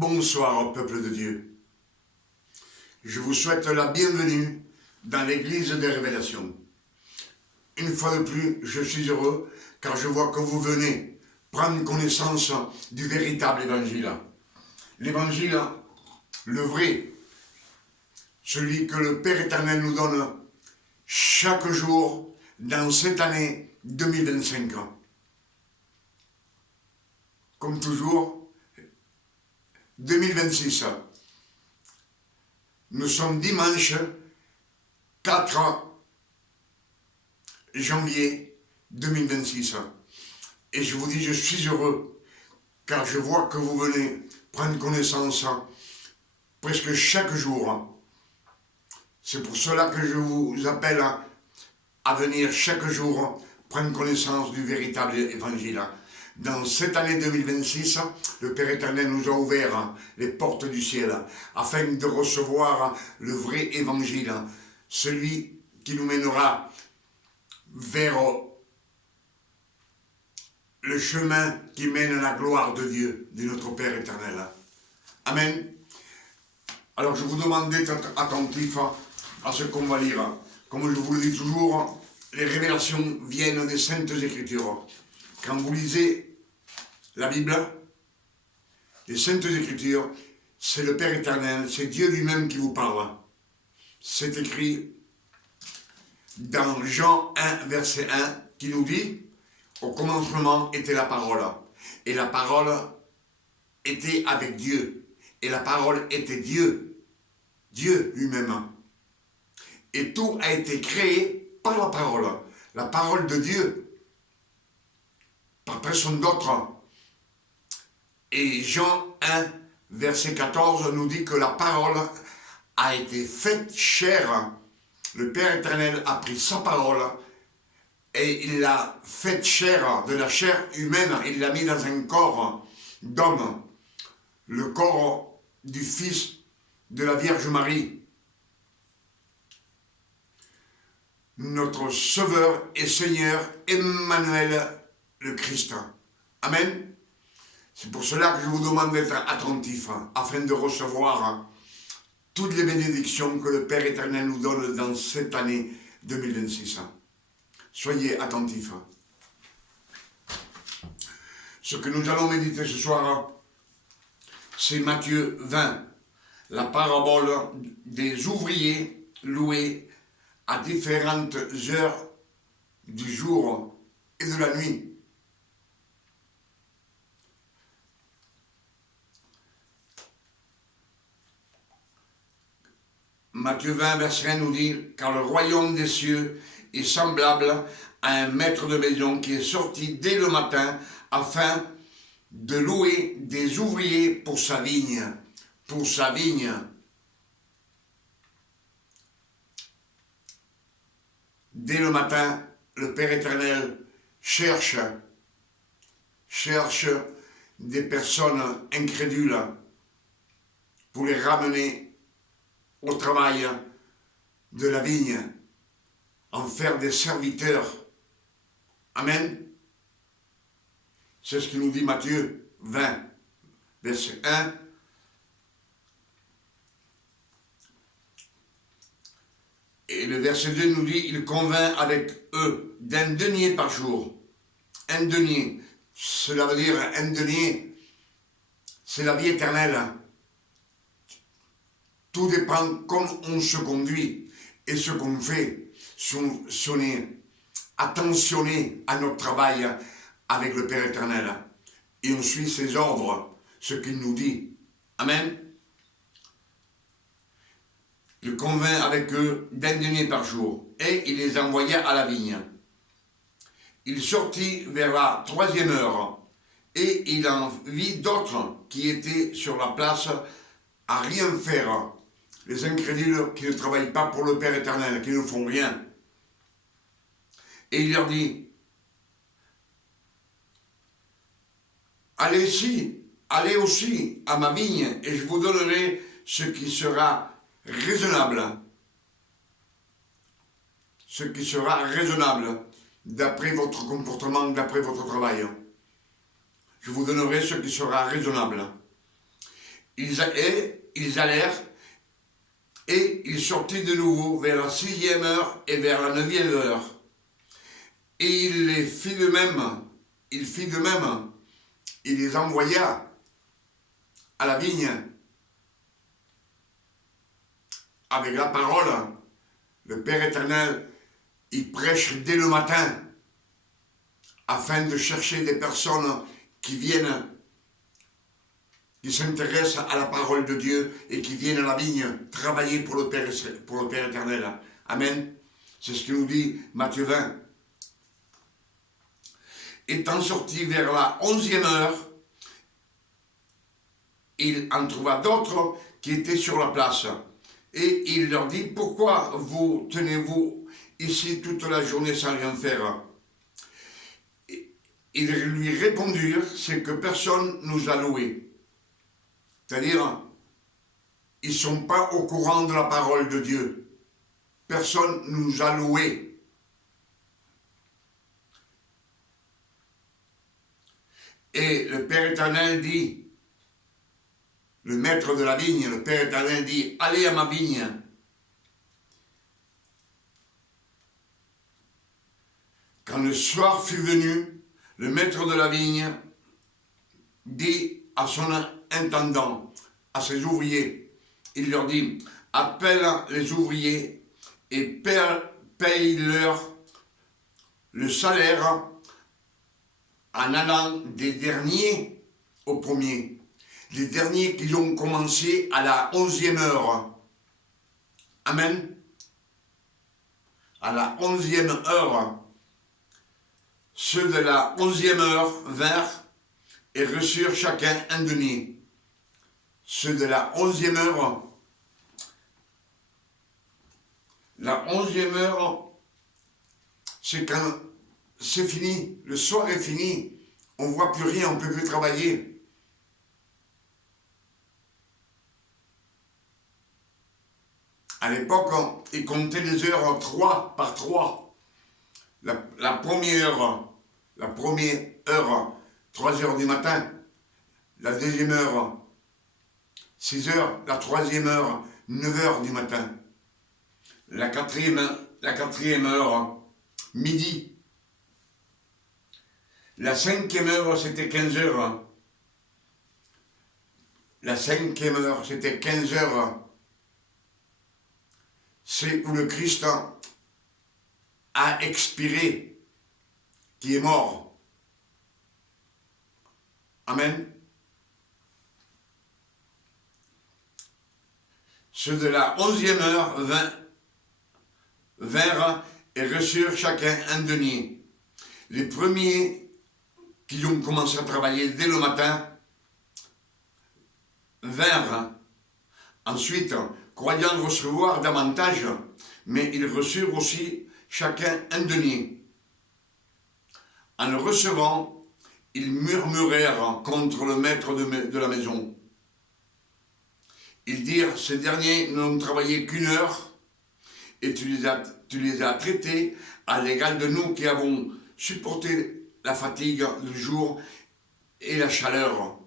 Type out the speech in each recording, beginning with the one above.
Bonsoir, peuple de Dieu. Je vous souhaite la bienvenue dans l'église des révélations. Une fois de plus, je suis heureux car je vois que vous venez prendre connaissance du véritable évangile. L'évangile, le vrai, celui que le Père éternel nous donne chaque jour dans cette année 2025. Comme toujours, 2026. Nous sommes dimanche 4 janvier 2026. Et je vous dis, je suis heureux, car je vois que vous venez prendre connaissance presque chaque jour. C'est pour cela que je vous appelle à venir chaque jour prendre connaissance du véritable évangile. Dans cette année 2026, le Père éternel nous a ouvert les portes du ciel afin de recevoir le vrai évangile, celui qui nous mènera vers le chemin qui mène à la gloire de Dieu, de notre Père éternel. Amen. Alors je vous demande d'être attentif à ce qu'on va lire. Comme je vous le dis toujours, les révélations viennent des Saintes Écritures. Quand vous lisez la Bible, les Saintes Écritures, c'est le Père éternel, c'est Dieu lui-même qui vous parle. C'est écrit dans Jean 1, verset 1, qui nous dit « Au commencement était la parole, et la parole était avec Dieu, et la parole était Dieu, Dieu lui-même. Et tout a été créé par la parole de Dieu, par personne d'autre. » Et Jean 1, verset 14 nous dit que la parole a été faite chair. Le Père éternel a pris sa parole et il l'a faite chair, de la chair humaine, il l'a mis dans un corps d'homme, le corps du Fils de la Vierge Marie, notre Sauveur et Seigneur Emmanuel le Christ. Amen. C'est pour cela que je vous demande d'être attentif, afin de recevoir toutes les bénédictions que le Père éternel nous donne dans cette année 2026. Soyez attentifs. Ce que nous allons méditer ce soir, c'est Matthieu 20, la parabole des ouvriers loués à différentes heures du jour et de la nuit. Matthieu 20, verset 1 nous dit « Car le royaume des cieux est semblable à un maître de maison qui est sorti dès le matin afin de louer des ouvriers pour sa vigne. » Pour sa vigne. Dès le matin, le Père éternel cherche des personnes incrédules pour les ramener au travail de la vigne, en faire des serviteurs. Amen. C'est ce que nous dit Matthieu 20, verset 1. Et le verset 2 nous dit, il convainc avec eux d'un denier par jour. Un denier, cela veut dire un denier, c'est la vie éternelle. Tout dépend comment on se conduit et ce qu'on fait, si on est attentionné à notre travail avec le Père éternel et on suit ses ordres, ce qu'il nous dit. Amen. Il convainc avec eux d'un denier par jour et il les envoya à la vigne. Il sortit vers la 3e heure et il en vit d'autres qui étaient sur la place à rien faire. Les incrédules qui ne travaillent pas pour le Père éternel, qui ne font rien. Et il leur dit, allez aussi à ma vigne et je vous donnerai ce qui sera raisonnable. Ce qui sera raisonnable d'après votre comportement, d'après votre travail. Je vous donnerai ce qui sera raisonnable. ils allèrent et ils sortirent de nouveau vers la 6e heure et vers la 9e heure. Et il les fit de même. Il fit de même. Il les envoya à la vigne avec la parole. Le Père éternel, il prêche dès le matin afin de chercher des personnes qui viennent, qui s'intéressent à la parole de Dieu et qui viennent à la vigne travailler pour le Père éternel. Amen. C'est ce que nous dit Matthieu 20. Étant sorti vers la 11e heure, il en trouva d'autres qui étaient sur la place. Et il leur dit, pourquoi vous tenez-vous ici toute la journée sans rien faire? Ils lui répondirent, c'est que personne nous a loués. C'est-à-dire, ils ne sont pas au courant de la parole de Dieu. Personne nous a loués. Et le Père éternel dit, le maître de la vigne, le Père éternel dit, allez à ma vigne. Quand le soir fut venu, le maître de la vigne dit à son intendant, à ses ouvriers, il leur dit, appelle les ouvriers et paye-leur le salaire en allant des derniers aux premiers. Les derniers qui ont commencé à la 11e heure. Amen. À la 11e heure. Ceux de la 11e heure vinrent et reçurent chacun un denier. Ceux de la 11e heure, la 11e heure, c'est quand c'est fini, le soir est fini, on ne voit plus rien, on ne peut plus travailler. À l'époque, ils comptaient les heures 3 par 3. La première heure, 3 heures du matin. La deuxième heure, 6 heures. La troisième heure, 9 heures du matin. La quatrième heure, midi. La 5e heure, c'était 15 heures. La 5e heure, c'était 15 heures. C'est où le Christ a expiré, qui est mort. Amen. Ceux de la 11e heure vinrent et reçurent chacun un denier. Les premiers qui ont commencé à travailler dès le matin vinrent. Ensuite, croyant recevoir davantage, mais ils reçurent aussi chacun un denier. En le recevant, ils murmurèrent contre le maître de la maison. Ils dirent, ces derniers n'ont travaillé qu'1 heure, et tu les as traités à l'égal de nous qui avons supporté la fatigue du jour et la chaleur.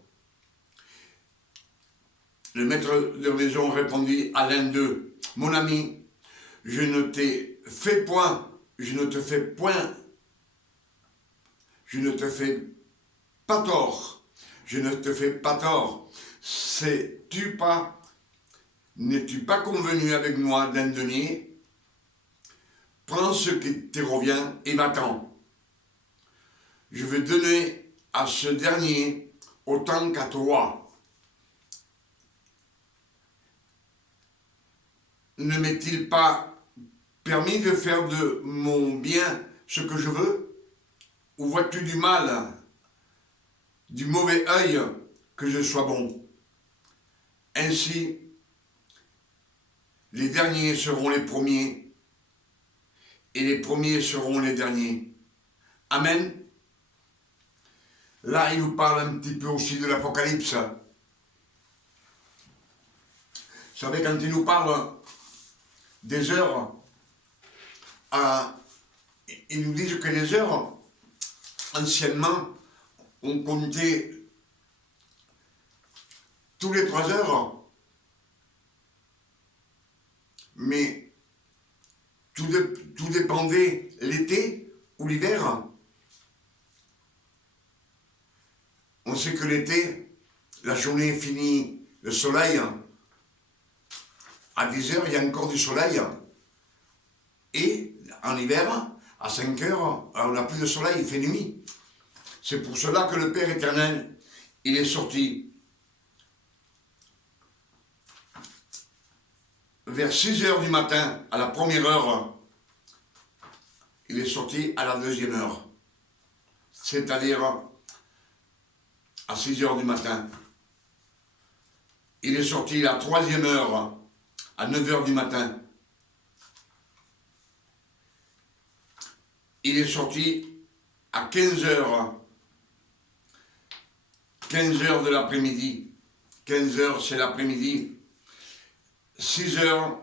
Le maître de maison répondit à l'un d'eux, « Mon ami, je ne te fais pas tort. N'es-tu pas convenu avec moi d'un denier? Prends ce qui te revient et va-t'en. Je vais donner à ce dernier autant qu'à toi. Ne m'est-il pas permis de faire de mon bien ce que je veux? Ou vois-tu du mal, du mauvais œil, que je sois bon? Ainsi, les derniers seront les premiers, et les premiers seront les derniers. Amen. Là, il nous parle un petit peu aussi de l'Apocalypse. Vous savez, quand il nous parle des heures, ils nous disent que les heures, anciennement, on comptait tous les 3 heures. Mais tout dépendait l'été ou l'hiver. On sait que l'été, la journée finit, le soleil, à 10 heures, il y a encore du soleil. Et en hiver, à 5 heures, on n'a plus de soleil, il fait nuit. C'est pour cela que le Père éternel, il est sorti vers 6 heures du matin, à la première heure. Il est sorti à la deuxième heure. C'est-à-dire à 6 heures du matin. Il est sorti à la troisième heure, à 9 heures du matin. Il est sorti à 15 heures. 15 heures de l'après-midi. 15 heures, c'est l'après-midi. 6 heures,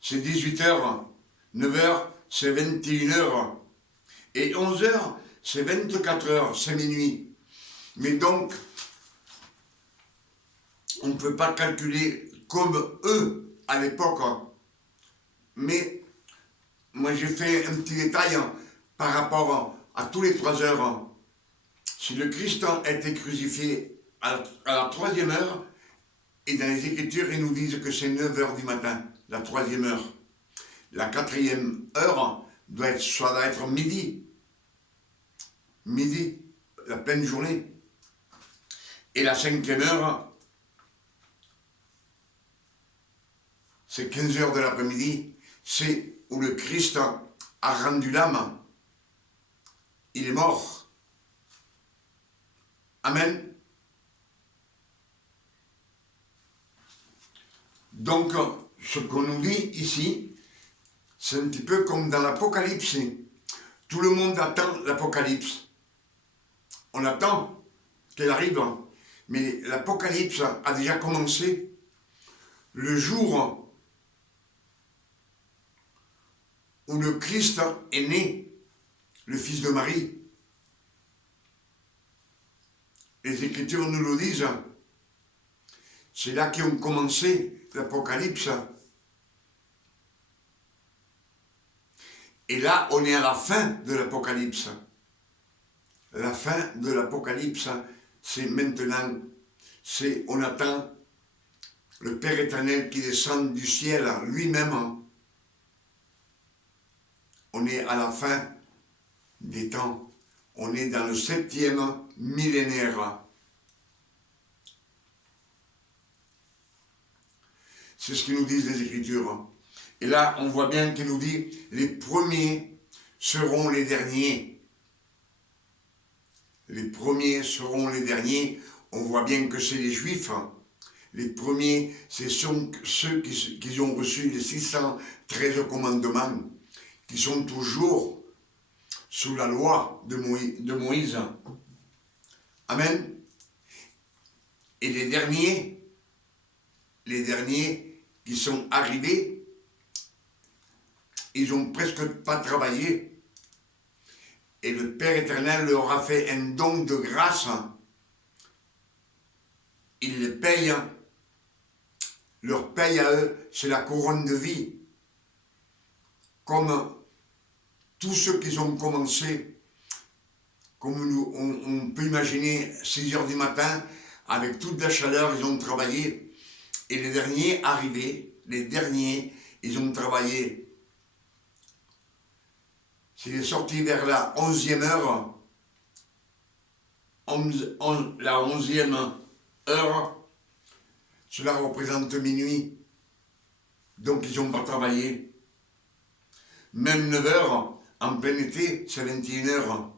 c'est 18 heures. 9 heures, c'est 21 heures. Et 11 heures, c'est 24 heures, c'est minuit. Mais donc, on ne peut pas calculer comme eux à l'époque. Mais moi, j'ai fait un petit détail par rapport à tous les 3 heures. Si le Christ a été crucifié à la troisième heure, et dans les Écritures, ils nous disent que c'est 9 heures du matin, la troisième heure. La quatrième heure ça doit être midi. Midi, la pleine journée. Et la cinquième heure, c'est 15 heures de l'après-midi. C'est où le Christ a rendu l'âme. Il est mort. Amen. Donc, ce qu'on nous dit ici, c'est un petit peu comme dans l'Apocalypse. Tout le monde attend l'Apocalypse. On attend qu'elle arrive. Mais l'Apocalypse a déjà commencé le jour où le Christ est né, le Fils de Marie. Les Écritures nous le disent. C'est là qu'ont commencé l'Apocalypse. Et là, on est à la fin de l'Apocalypse. La fin de l'Apocalypse, c'est maintenant. On attend le Père éternel qui descend du ciel lui-même. On est à la fin des temps. On est dans le 7e millénaire. C'est ce que nous disent les Écritures. Et là, on voit bien qu'il nous dit, les premiers seront les derniers. Les premiers seront les derniers. On voit bien que c'est les Juifs. Les premiers, ce sont ceux qui ont reçu les 613 commandements, qui sont toujours sous la loi de Moïse. Amen. Et les derniers qui sont arrivés, ils n'ont presque pas travaillé. Et le Père éternel leur a fait un don de grâce. Il les paye. Leur paye à eux, c'est la couronne de vie. Comme tous ceux qui ont commencé, comme on peut imaginer, 6 heures du matin, avec toute la chaleur, ils ont travaillé. Et les derniers arrivés, ils ont travaillé. S'il est sorti vers la 11e heure, la 11e heure, cela représente minuit. Donc ils n'ont pas travaillé. Même 9 heures, en plein été, c'est 21 heures.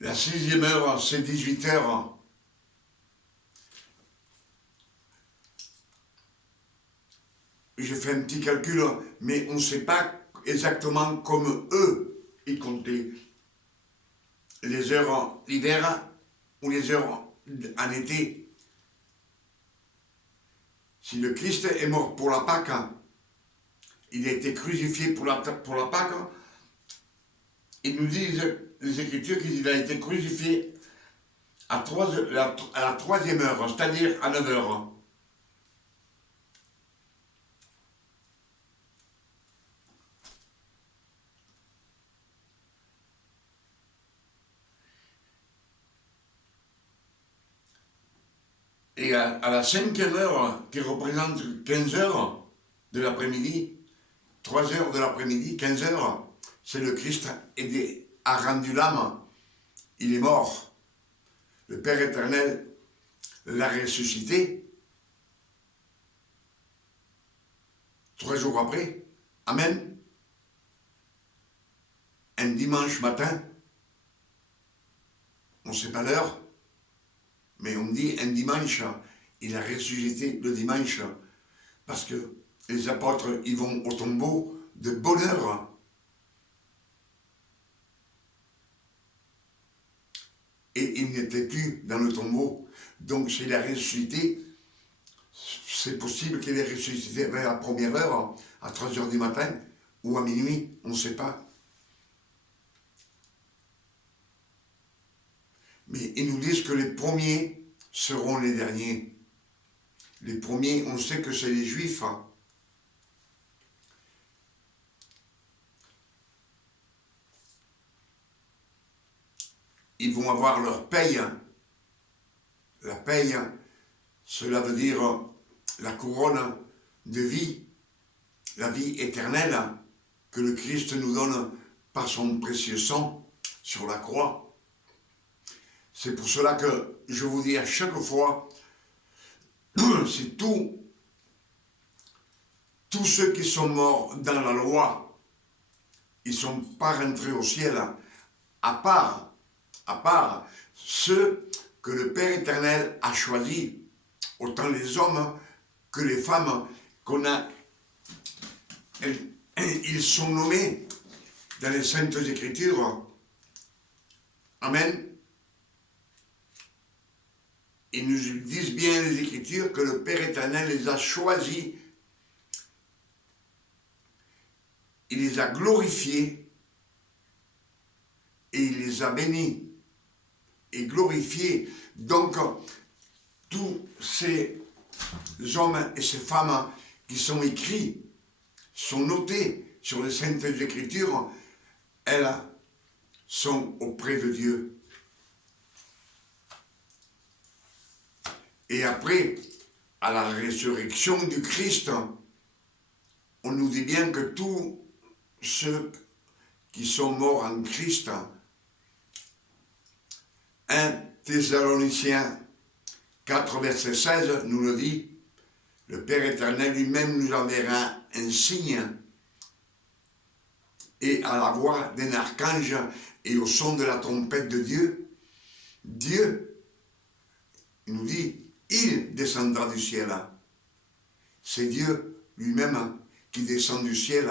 La 6e heure, c'est 18 heures. J'ai fait un petit calcul, mais on ne sait pas exactement comme eux, ils comptaient les heures l'hiver ou les heures en été. Si le Christ est mort pour la Pâque, il a été crucifié pour la Pâque, ils nous disent, les Écritures, qu'il a été crucifié à la troisième heure, c'est-à-dire à 9 heures. Et à la cinquième heure, qui représente 15 heures de l'après-midi, 3 heures de l'après-midi, 15 heures, c'est le Christ a rendu l'âme, il est mort. Le Père éternel l'a ressuscité 3 jours après. Amen. Un dimanche matin, on ne sait pas l'heure, mais on dit un dimanche, il a ressuscité le dimanche, parce que les apôtres, ils vont au tombeau de bonne heure. Et il n'était plus dans le tombeau. Donc s'il a ressuscité, c'est possible qu'il ait ressuscité vers la première heure, à 3 heures du matin, ou à minuit, on ne sait pas. Mais ils nous disent que les premiers seront les derniers. Les premiers, on sait que c'est les Juifs. Ils vont avoir leur paye. La paye, cela veut dire la couronne de vie, la vie éternelle que le Christ nous donne par son précieux sang sur la croix. C'est pour cela que je vous dis à chaque fois, c'est tous ceux qui sont morts dans la loi, ils ne sont pas rentrés au ciel, à part ceux que le Père éternel a choisis, autant les hommes que les femmes qu'on a, ils sont nommés dans les Saintes Écritures. Amen. Ils nous disent bien les Écritures que le Père éternel les a choisis, il les a glorifiés et il les a bénis et glorifiés. Donc, tous ces hommes et ces femmes qui sont écrits, sont notés sur les Saintes Écritures, elles sont auprès de Dieu. Et après, à la résurrection du Christ, on nous dit bien que tous ceux qui sont morts en Christ, 1 Thessaloniciens 4, verset 16 nous le dit, le Père éternel lui-même nous enverra un signe, et à la voix d'un archange et au son de la trompette de Dieu, Dieu, il nous dit, il descendra du ciel. C'est Dieu lui-même qui descend du ciel.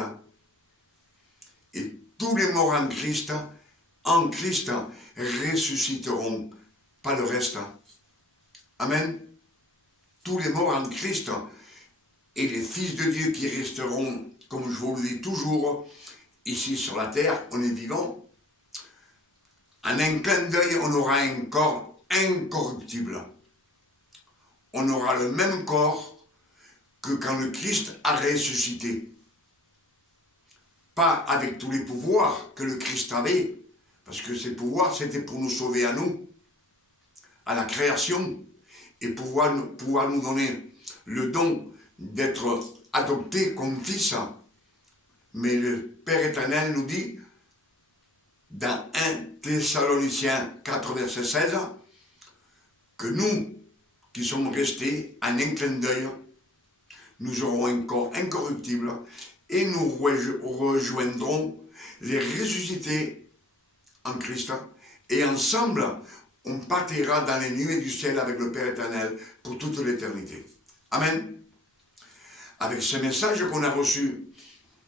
Et tous les morts en Christ, ressusciteront, pas le reste. Amen. Tous les morts en Christ et les fils de Dieu qui resteront, comme je vous le dis toujours, ici sur la terre, on est vivant. En un clin d'œil, on aura un corps incorruptible. On aura le même corps que quand le Christ a ressuscité. Pas avec tous les pouvoirs que le Christ avait, parce que ces pouvoirs, c'était pour nous sauver à nous, à la création, et pouvoir nous donner le don d'être adoptés comme fils. Mais le Père éternel nous dit, dans 1 Thessaloniciens 4, verset 16, que nous, qui sommes restés en un clin d'œil, nous aurons un corps incorruptible et nous rejoindrons les ressuscités en Christ et ensemble on partira dans les nuées du ciel avec le Père éternel pour toute l'éternité. Amen. Avec ce message qu'on a reçu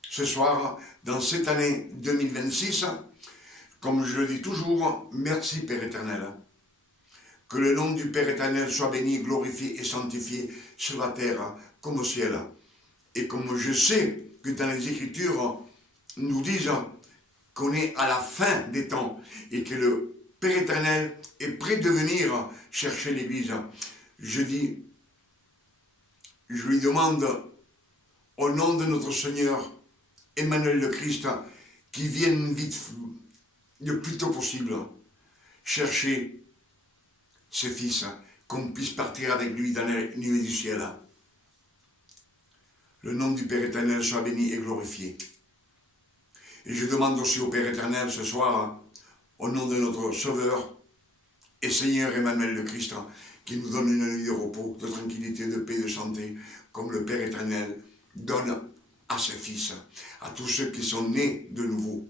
ce soir dans cette année 2026, comme je le dis toujours, merci Père éternel. Que le nom du Père éternel soit béni, glorifié et sanctifié sur la terre comme au ciel. Et comme je sais que dans les Écritures nous disent qu'on est à la fin des temps et que le Père éternel est prêt de venir chercher l'Église, je lui demande, au nom de notre Seigneur, Emmanuel le Christ, qu'il vienne vite, le plus tôt possible, chercher ses fils, qu'on puisse partir avec lui dans les nuées du ciel. Le nom du Père éternel soit béni et glorifié. Et je demande aussi au Père éternel ce soir, au nom de notre Sauveur et Seigneur Emmanuel le Christ, qui nous donne une nuit de repos, de tranquillité, de paix, de santé, comme le Père éternel donne à ses fils, à tous ceux qui sont nés de nouveau,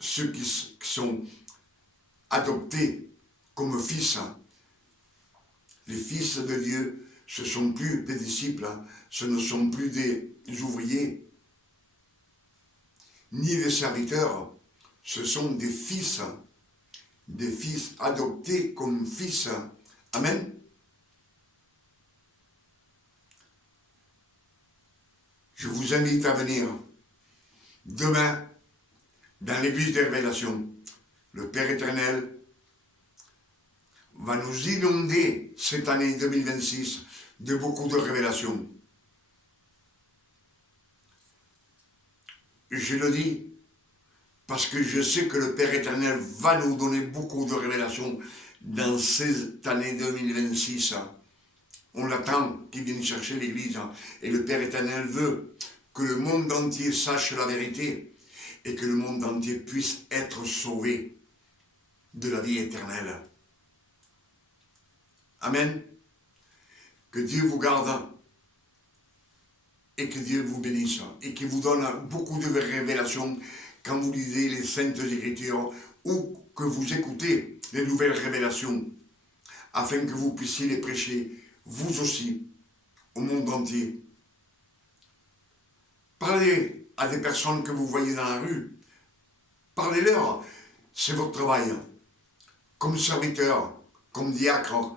ceux qui sont adoptés comme fils. Les fils de Dieu, ce ne sont plus des disciples, ce ne sont plus des ouvriers, ni des serviteurs, ce sont des fils adoptés comme fils. Amen. Je vous invite à venir demain dans l'église des révélations. Le Père éternel va nous inonder cette année 2026 de beaucoup de révélations. Je le dis parce que je sais que le Père éternel va nous donner beaucoup de révélations dans cette année 2026. On l'attend qu'il vienne chercher l'Église. Et le Père éternel veut que le monde entier sache la vérité et que le monde entier puisse être sauvé de la vie éternelle. Amen. Que Dieu vous garde et que Dieu vous bénisse et qu'il vous donne beaucoup de révélations quand vous lisez les Saintes Écritures ou que vous écoutez les nouvelles révélations afin que vous puissiez les prêcher vous aussi, au monde entier. Parlez à des personnes que vous voyez dans la rue. Parlez-leur, c'est votre travail. Comme serviteur, comme diacre,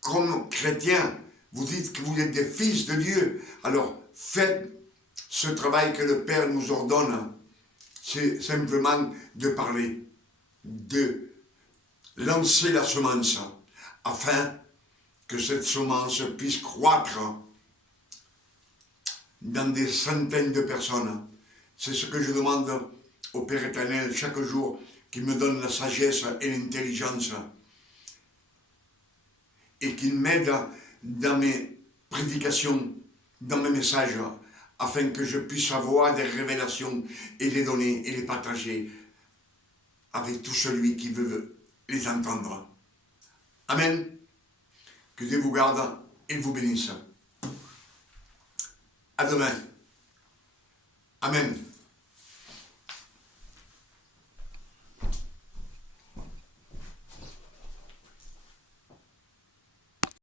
comme chrétien, vous dites que vous êtes des fils de Dieu. Alors faites ce travail que le Père nous ordonne. C'est simplement de parler, de lancer la semence, afin que cette semence puisse croître dans des centaines de personnes. C'est ce que je demande au Père éternel chaque jour, qu'il me donne la sagesse et l'intelligence et qu'il m'aide dans mes prédications, dans mes messages, afin que je puisse avoir des révélations et les donner et les partager avec tout celui qui veut les entendre. Amen. Que Dieu vous garde et vous bénisse. À demain. Amen.